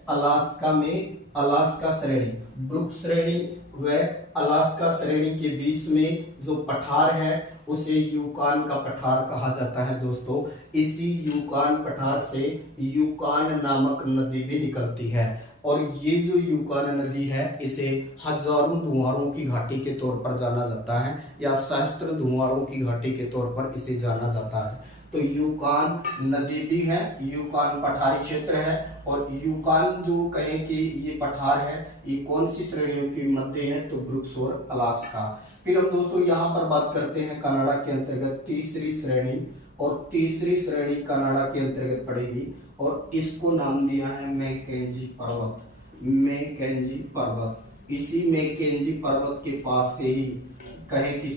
अलास्का श्रेणी, ब्रुक्स श्रेणी व अलास्का श्रेणी के बीच में जो पठार है उसे यूकान का पठार कहा जाता है। दोस्तों इसी यूकान पठार से यूकान नामक नदी भी निकलती है और ये जो यूकान नदी है इसे हजारों धुआरों की घाटी के तौर पर जाना जाता है या सहस्त्र धुआरों की घाटी के तौर पर इसे जाना जाता है। तो यूकान नदी भी है, यूकान पठारी क्षेत्र है और यूकान जो कहें कि ये पठार है, ये कौन सी श्रेणियों के मध्य है? तो ब्रुक्स और अलास्का। फिर हम दोस्तों यहाँ पर बात करते हैं कनाडा के अंतर्गत तीसरी श्रेणी, और तीसरी श्रेणी कनाडा के अंतर्गत पड़ेगी और इसको नाम दिया है मैकेंजी पर्वत। मैकेंजी पर्वत, इसी मैकेंजी पर्वत के पास से ही कहें कि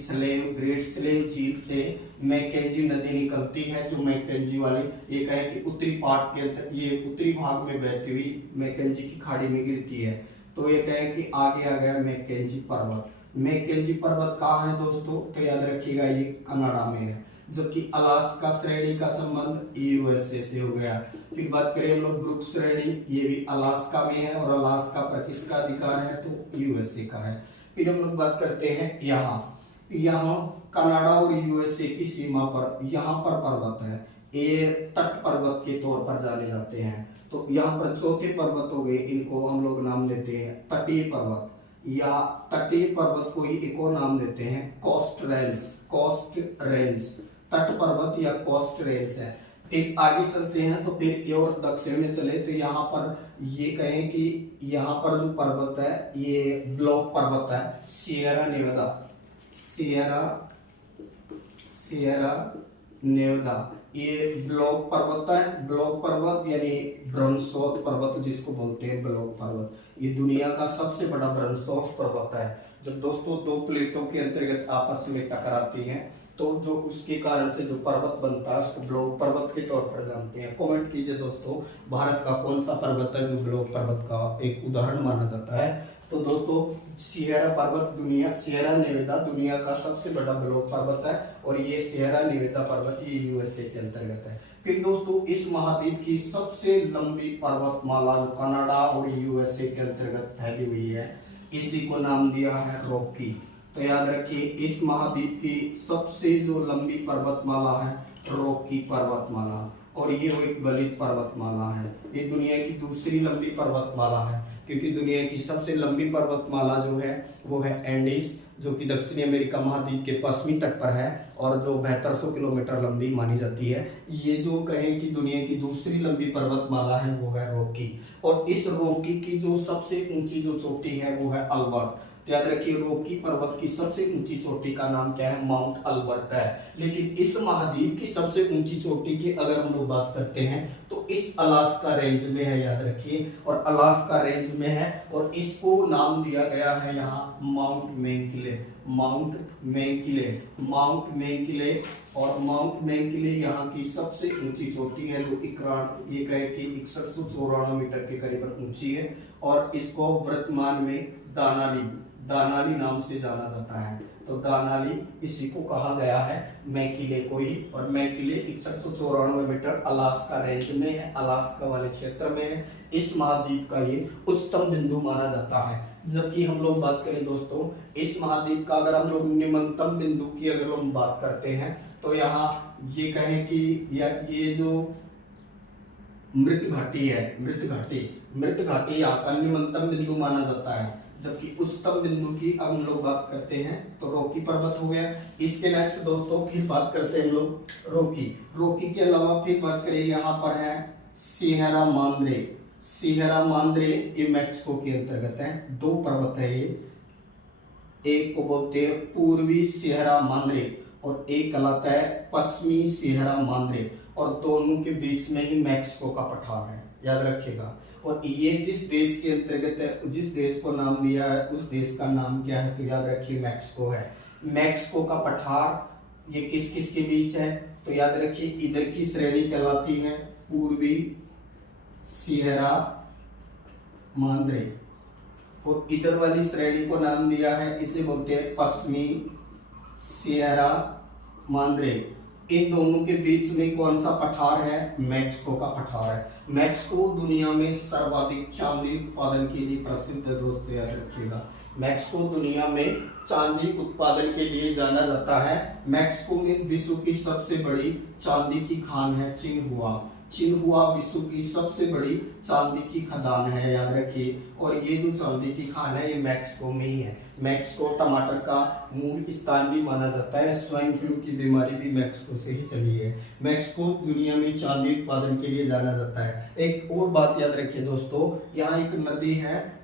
ग्रेट स्लेव झील से मैकेंजी नदी निकलती है, जो मैकेंजी वाले ये कहें कि उत्तरी पार्ट के अंदर, ये उत्तरी भाग में बहती हुई मैकेंजी की खाड़ी में गिरती है। तो ये कहें कि आगे आ गया मैकेंजी पर्वत। मैकेंजी पर्वत कहाँ है दोस्तों? तो याद रखिएगा, ये कनाडा में है, जबकि अलास्का श्रेणी का संबंध यूएसए से हो गया। फिर बात करें हम लोग ब्रुक्स श्रेणी, ये भी अलास्का में है और अलास्का पर किसका अधिकार है? तो यूएसए का है। फिर हम लोग बात करते हैं यहाँ कनाडा और यूएसए की सीमा पर यहाँ पर पर्वत है, ये तट पर्वत के तौर पर जाने जाते हैं। तो यहाँ पर चौथे पर्वत हो गए, इनको हम लोग नाम देते हैं तटीय पर्वत। या तटीय पर्वत को ही एक और नाम देते हैं कोस्ट रेंज। कोस्ट रेंज तट पर्वत या कोस्ट रेंज है। फिर आगे चलते हैं तो फिर और दक्षिण में चले तो यहाँ पर ये कहें कि यहाँ पर जो पर्वत है ये ब्लॉक पर्वत है, सियरा नेवादा। सियरा नेवादा ये ब्लॉक पर्वत है। ब्लॉक पर्वत यानी ब्रह्मस्रोत पर्वत जिसको बोलते हैं ब्लॉक पर्वत, ये दुनिया का सबसे बड़ा ब्रह्मस्रोत पर्वत है। जब दोस्तों दो प्लेटों के अंतर्गत आपस में टकराती हैं तो जो उसके कारण से जो पर्वत बनता है उसको ब्लॉक पर्वत के तौर पर जानते हैं। कमेंट कीजिए दोस्तों, भारत का कौन सा पर्वत है जो ब्लॉक पर्वत का एक उदाहरण माना जाता है। तो दोस्तों सियरा नेवादा दुनिया का सबसे बड़ा ब्लॉक पर्वत है और ये सियरा नेवादा पर्वत ये यूएसए के अंतर्गत है। फिर दोस्तों इस महाद्वीप की सबसे लंबी पर्वतमाला जो कनाडा और यूएसए के अंतर्गत फैली हुई है, इसी को नाम दिया है रॉकी। तो याद रखिए इस महाद्वीप की सबसे जो लंबी पर्वतमाला है रॉकी पर्वतमाला, और ये वो एक गलित पर्वतमाला है। ये दुनिया की दूसरी लंबी पर्वतमाला है क्योंकि दुनिया की सबसे लंबी पर्वतमाला जो है वो है एंडीज, जो कि दक्षिणी अमेरिका महाद्वीप के पश्चिमी तट पर है और जो 7200 किलोमीटर लंबी मानी जाती है। ये जो कहें कि दुनिया की दूसरी लंबी पर्वतमाला है वो है रॉकी, और इस रॉकी की जो सबसे ऊंची जो चोटी है वो है अल्बर्ट। याद रखिए रॉकी पर्वत की सबसे ऊंची चोटी का नाम क्या है, माउंट अल्बर्ट है। लेकिन इस महाद्वीप की सबसे ऊंची चोटी की अगर हम लोग बात करते हैं तो इस अलास्का रेंज में है, याद रखिए, और अलास्का रेंज में है और इसको नाम दिया गया है यहाँ माउंट मैकिंले। माउंट मैकिंले और माउंट मैकिंले यहाँ की सबसे ऊंची चोटी है जो ये कहे कि 6194 मीटर के करीब ऊंची है, और इसको वर्तमान में दानाली नाम से जाना जाता है। तो दानाली इसी को कहा गया है, मैकिंले को ही, और मैकिंले 6194 मीटर अलास्का रेंज में है, अलास्का वाले क्षेत्र में है। इस महाद्वीप का ये उच्चतम बिंदु माना जाता है। जबकि हम लोग बात करें दोस्तों इस महाद्वीप का अगर हम लोग निम्नतम बिंदु की अगर हम बात करते हैं तो यहाँ ये कहें कि ये जो मृत घाटी है, मृत घाटी यहाँ का निम्नतम बिंदु माना जाता है। जबकि उच्चतम बिंदु की अब हम लोग बात करते हैं तो रॉकी पर्वत हो गया। इसके नेक्स्ट दोस्तों फिर बात करते हैं हम लोग रॉकी के अलावा फिर बात करें यहाँ पर है सियरा मांद्रे, ये मैक्सिको के अंतर्गत है। दो पर्वत है ये, एक को बोलते हैं पूर्वी सियरा मांद्रे और एक कहलाता है पश्चिमी सियरा मांद्रे, और दोनों के बीच में ही मैक्सिको का पठार है, याद रखिएगा। और ये जिस देश के अंतर्गत है, जिस देश को नाम दिया है उस देश का नाम क्या है, तो याद रखिए मैक्सिको है। मैक्सिको का पठार ये किस किस के बीच है, तो याद रखिए इधर की श्रेणी कहलाती है पूर्वी सियरा मांद्रे, और इधर वाली श्रेणी को नाम दिया है, इसे बोलते हैं पश्चिमी सियरा मांद्रे। इन दोनों के बीच में कौन सा पठार है, मैक्सिको का पठार है। मैक्सिको दुनिया में सर्वाधिक चांदी उत्पादन के लिए प्रसिद्ध है दोस्तों, याद रखिएगा। मैक्सिको दुनिया में चांदी उत्पादन के लिए जाना जाता है। मैक्सिको में विश्व की सबसे बड़ी चांदी की खान है चिन्हुआ विश्व की सबसे बड़ी चांदी की खदान है, याद रखिए। और ये जो चांदी की खान है ये मैक्सिको में ही है। मैक्सिको टमाटर का मूल स्थान भी माना जाता है। स्वाइन फ्लू की बीमारी भी मैक्सिको से ही चली है। मैक्सिको दुनिया में चांदी उत्पादन के लिए जाना जाता है। एक और बात याद रखिए दोस्तों, यहाँ एक नदी है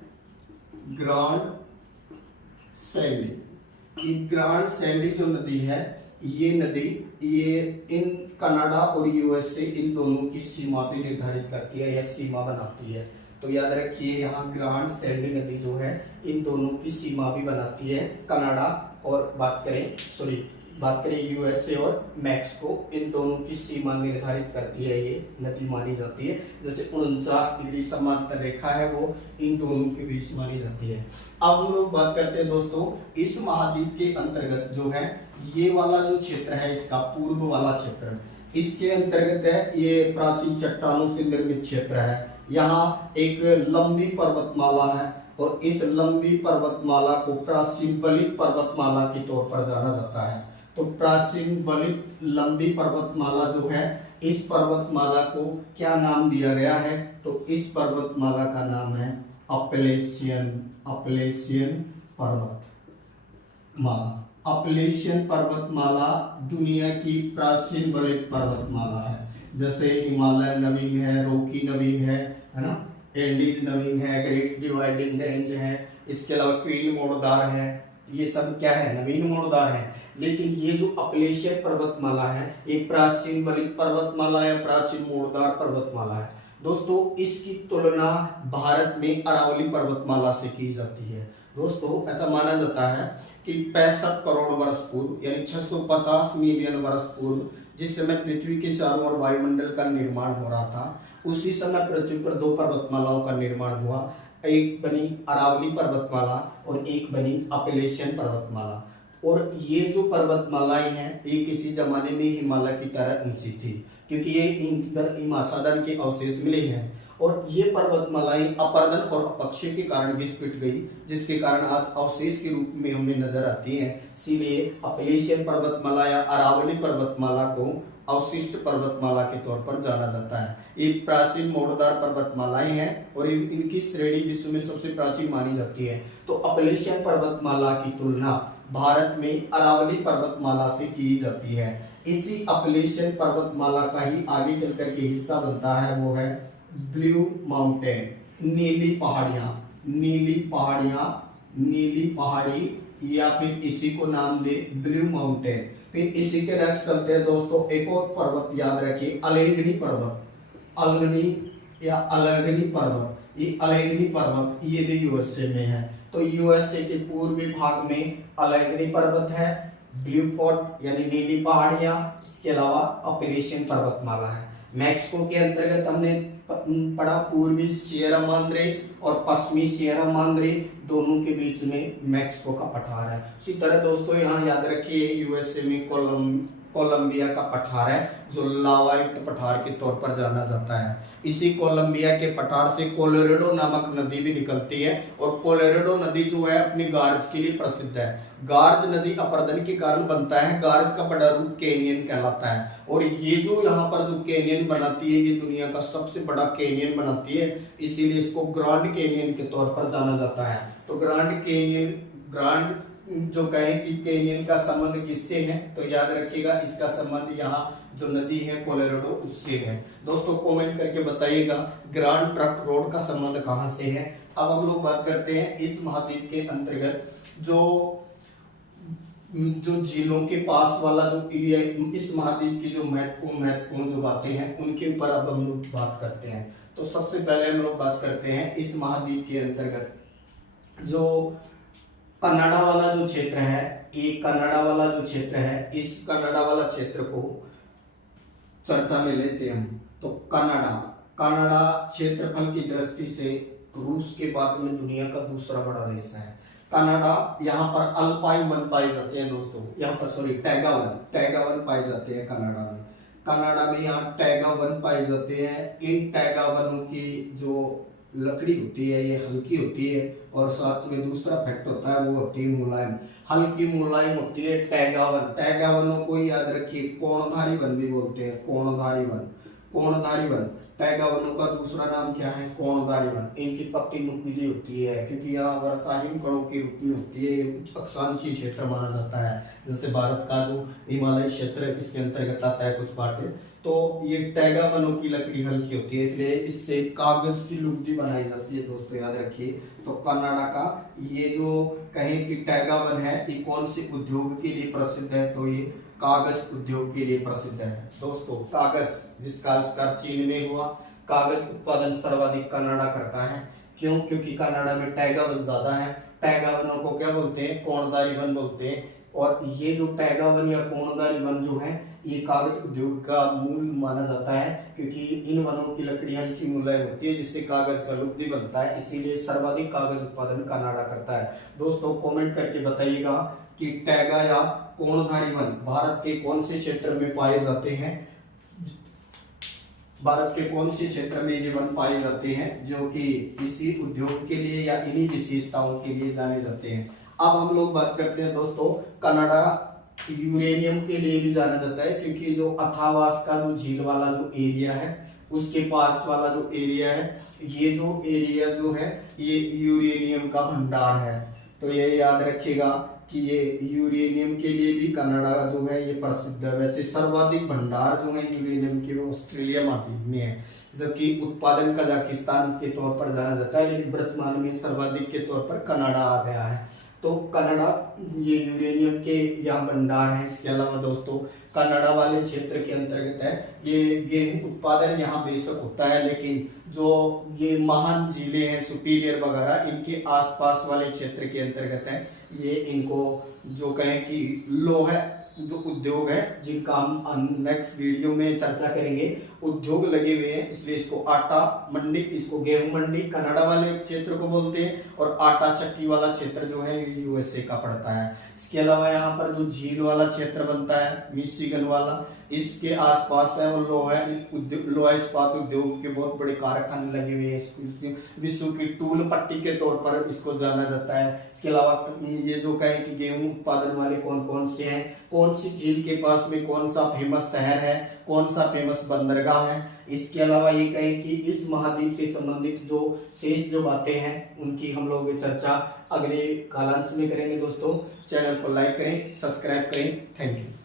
ग्रांड सैंडी जो नदी है, ये नदी ये इन कनाडा और यूएसए इन दोनों की सीमा भी निर्धारित करती है या सीमा बनाती है। तो याद रखिए यहाँ ग्रांड सैंडी नदी जो है इन दोनों की सीमा भी बनाती है। कनाडा और बात करें यूएसए और मैक्सिको, इन दोनों की सीमा निर्धारित करती है, ये नदी मानी जाती है। जैसे 49 डिग्री समांतर रेखा है वो इन दोनों के बीच मानी जाती है। अब हम लोग बात करते हैं दोस्तों इस महाद्वीप के अंतर्गत जो है ये वाला जो क्षेत्र है, इसका पूर्व वाला क्षेत्र, इसके अंतर्गत है ये प्राचीन चट्टानों से निर्मित क्षेत्र है। यहाँ एक लंबी पर्वतमाला है और इस लंबी पर्वतमाला को प्राचीन वलित पर्वतमाला के तौर पर जाना जाता है। तो प्राचीन वलित लंबी पर्वतमाला जो है, इस पर्वतमाला को क्या नाम दिया गया है, तो इस पर्वतमाला का नाम है अपलेशियन पर्वतमाला। अपलेशियन पर्वतमाला दुनिया की प्राचीन वलित पर्वतमाला है। जैसे हिमालय नवीन है, रॉकी नवीन है ना, एंडीज नवीन है, ग्रेट डिवाइडिंग रेंज है, इसके अलावा क्वीन मोड़दार है, ये सब क्या है, नवीन मोड़दार है। लेकिन ये जो अपलेशियन पर्वतमाला है, एक प्राचीन वलित पर्वतमाला या प्राचीन मोड़दार पर्वतमाला है। दोस्तों इसकी तुलना भारत में अरावली पर्वतमाला से की जाती है। दोस्तों ऐसा माना जाता है कि 65 करोड़ वर्ष पूर्व यानी 650 मिलियन वर्ष पूर्व, जिस समय पृथ्वी के चारों ओर वायुमंडल का निर्माण हो रहा था, उसी समय पृथ्वी पर दो पर्वतमालाओं का निर्माण हुआ। एक बनी अरावली पर्वतमाला और एक बनी अपलेशियन पर्वतमाला। और ये जो पर्वतमालाएं हैं ये किसी जमाने में हिमालय की तरह ऊंची थी, क्योंकि ये इन पर हिमाच्छादन के अवशेष मिले हैं। और ये पर्वतमालाएं अपरदन और अपक्षय के कारण घिस पिट गई, जिसके कारण आज अवशेष के रूप में हमें नजर आती हैं। इसीलिए अपलेशियन पर्वतमाला या अरावली पर्वतमाला को अवशिष्ट पर्वतमाला के तौर पर जाना जाता है। ये प्राचीन मोड़दार पर्वतमालाएं हैं और इनकी श्रेणी विश्व में सबसे प्राचीन मानी जाती है। तो अपलेशियन पर्वतमाला की तुलना भारत में अरावली पर्वतमाला से की जाती है। इसी अपलेशियन पर्वतमाला का ही आगे चलकर के हिस्सा बनता है, वो है ब्लू माउंटेन, नीली पहाड़ियां, नीली पहाड़ियां, नीली पहाड़ी, या फिर इसी को नाम दे ब्लू माउंटेन। फिर इसी के नेक्स्ट चलते हैं दोस्तों, एक और पर्वत याद रखिए, अलेगनी पर्वत, अलगनी या अलगनी पर्वत। ये अलेगनी पर्वत ये भी यूएसए में है। तो यूएसए के पूर्वी भाग में अलेगनी पर्वत है, ब्लू फोर्ट यानी नीली पहाड़ियां, इसके अलावा अपलेशियन पर्वतमाला है। मैक्सिको के अंतर्गत हमने पढ़ा पूर्वी सियरा माद्रे और पश्चिमी सियरा माद्रे, दोनों के बीच में मैक्सिको का पठार है। इसी तरह दोस्तों यहाँ याद रखिए यूएसए में कोलंबिया का पठार है, जो लावायुक्त पठार के तौर पर जाना जाता है। इसी कोलंबिया के पठार से कोलोराडो नामक नदी भी निकलती है, और कोलोराडो नदी जो है अपनी गार्ज के लिए प्रसिद्ध है। गार्ज नदी अपरदन के कारण बनता है, गार्ज का बड़ा रूप कैनियन कहलाता है। और ये जो यहाँ पर जो कैनियन बनाती है, ये दुनिया का सबसे बड़ा कैनियन बनाती है, इसीलिए इसको ग्रांड कैनियन के तौर पर जाना जाता है। तो ग्रांड कैनियन, ग्रांड जो कहें कि कैनियन का संबंध किससे है, तो याद रखिएगा इसका संबंध यहाँ जो नदी है कोलोराडो उससे है। दोस्तों कमेंट करके बताइएगा ग्रांड ट्रंक रोड का संबंध कहां से है। अब हम लोग बात करते हैं इस महाद्वीप के अंतर्गत जो झीलों के पास वाला जो एरिया, इस महाद्वीप की जो महत्वपूर्ण जो बातें हैं उनके ऊपर अब हम लोग बात करते हैं। तो सबसे पहले हम लोग बात करते हैं इस महाद्वीप के अंतर्गत जो कनाडा वाला जो क्षेत्र है, एक कनाडा वाला जो क्षेत्र है, इस कनाडा वाला क्षेत्र को चर्चा में लेते हैं हम। तो कनाडा क्षेत्रफल की दृष्टि से रूस के बाद में दुनिया का दूसरा बड़ा देश है। कनाडा, यहाँ पर अल्पाइन वन पाए जाते हैं दोस्तों, यहाँ पर टैगा वन पाए जाते हैं कनाडा में यहाँ टैगा वन पाए जाते हैं। इन टैगा वनों की जो लकड़ी होती है ये हल्की होती है, और साथ में दूसरा फैक्ट होता है वो होती है मुलायम, हल्की मुलायम होती है टैगा वनों को याद रखिए कोणधारी वन भी बोलते हैं, कोणधारी वन। टैगा वनों का दूसरा नाम क्या है, कोणधारी वन। इनकी पत्ती नुकीली होती है, क्योंकि यहाँ वर्षाहीन कणों के रूप में होती है, अक्षांशीय क्षेत्र माना जाता है। जैसे भारत का जो हिमालय क्षेत्र इसके अंतर्गत आता है कुछ बातें, तो ये टैगा वनों की लकड़ी हल्की होती है, इसलिए इससे कागज की लुगदी बनाई जाती है दोस्तों, याद रखिए। तो कनाडा का ये जो कहें कि टैगा वन है, ये कौन से उद्योग के लिए प्रसिद्ध है, तो ये कागज उद्योग के लिए प्रसिद्ध है दोस्तों। कागज जिसका आविष्कार चीन में हुआ, कागज उत्पादन सर्वाधिक कनाडा करता है। क्यों? क्योंकि कनाडा में टैगा वन ज्यादा है। टैगा वनों को क्या बोलते हैं, कोणधारी वन बोलते हैं। और ये जो टैगा वन या कोणधारी वन जो है, ये कागज उद्योग का मूल माना जाता है, क्योंकि इन वनों की लकड़ी हल्की मुलायम होती है, जिससे कागज का लुगदी बनता है। इसीलिए सर्वाधिक कागज उत्पादन कनाडा करता है। दोस्तों कमेंट करके बताइएगा कि टैगा या कोणधारी वन भारत के कौन से क्षेत्र में पाए जाते हैं, भारत के कौन से क्षेत्र में ये वन पाए जाते हैं, जो कि इसी उद्योग के लिए या इन्हीं विशेषताओं के लिए जाने जाते हैं। अब हम लोग बात करते हैं दोस्तों, कनाडा यूरेनियम के लिए भी जाना जाता है, क्योंकि जो अथावास का जो झील वाला जो एरिया है, उसके पास वाला जो एरिया है, ये जो एरिया जो है ये यूरेनियम का भंडार है। तो ये याद रखिएगा कि ये यूरेनियम के लिए भी कनाडा जो है ये प्रसिद्ध है। वैसे सर्वाधिक भंडार जो है यूरेनियम के वो ऑस्ट्रेलिया महाद्वीप में है, जबकि उत्पादन कजाकिस्तान के तौर पर जाना जाता है, लेकिन वर्तमान में सर्वाधिक के तौर पर कनाडा आ गया है। तो कनाडा ये यूरेनियम के यहाँ भंडार है। इसके अलावा दोस्तों कनाडा वाले क्षेत्र के अंतर्गत है, ये गेहूं उत्पादन यहाँ बेशक होता है, लेकिन जो ये महान झीलें हैं सुपीरियर वगैरह इनके आसपास वाले क्षेत्र के अंतर्गत है। ये इनको जो कहें कि लोहा जो उद्योग है जिनका हम नेक्स्ट वीडियो में चर्चा करेंगे, उद्योग लगे हुए हैं, इसलिए इसको आटा मंडी, इसको गेहूं मंडी कनाडा वाले क्षेत्र को बोलते हैं, और आटा चक्की वाला क्षेत्र जो है यूएसए का पड़ता है। इसके अलावा यहाँ पर जो झील वाला क्षेत्र बनता है मिशिगन वाला, इसके आसपास है वो लोहा इस्पात उद्योग के बहुत बड़े कारखाने लगे हुए हैं। विश्व की टूल पट्टी के तौर पर इसको जाना जाता है। इसके अलावा ये जो कहें कि गेहूं उत्पादन वाले कौन कौन से हैं, कौन सी झील के पास में कौन सा फेमस शहर है, कौन सा फेमस बंदरगाह है। इसके अलावा ये कहें कि इस महाद्वीप से संबंधित जो शेष जो बातें हैं उनकी हम लोग चर्चा अगले कालांश में करेंगे। दोस्तों चैनल को लाइक करें, सब्सक्राइब करें। Thank you.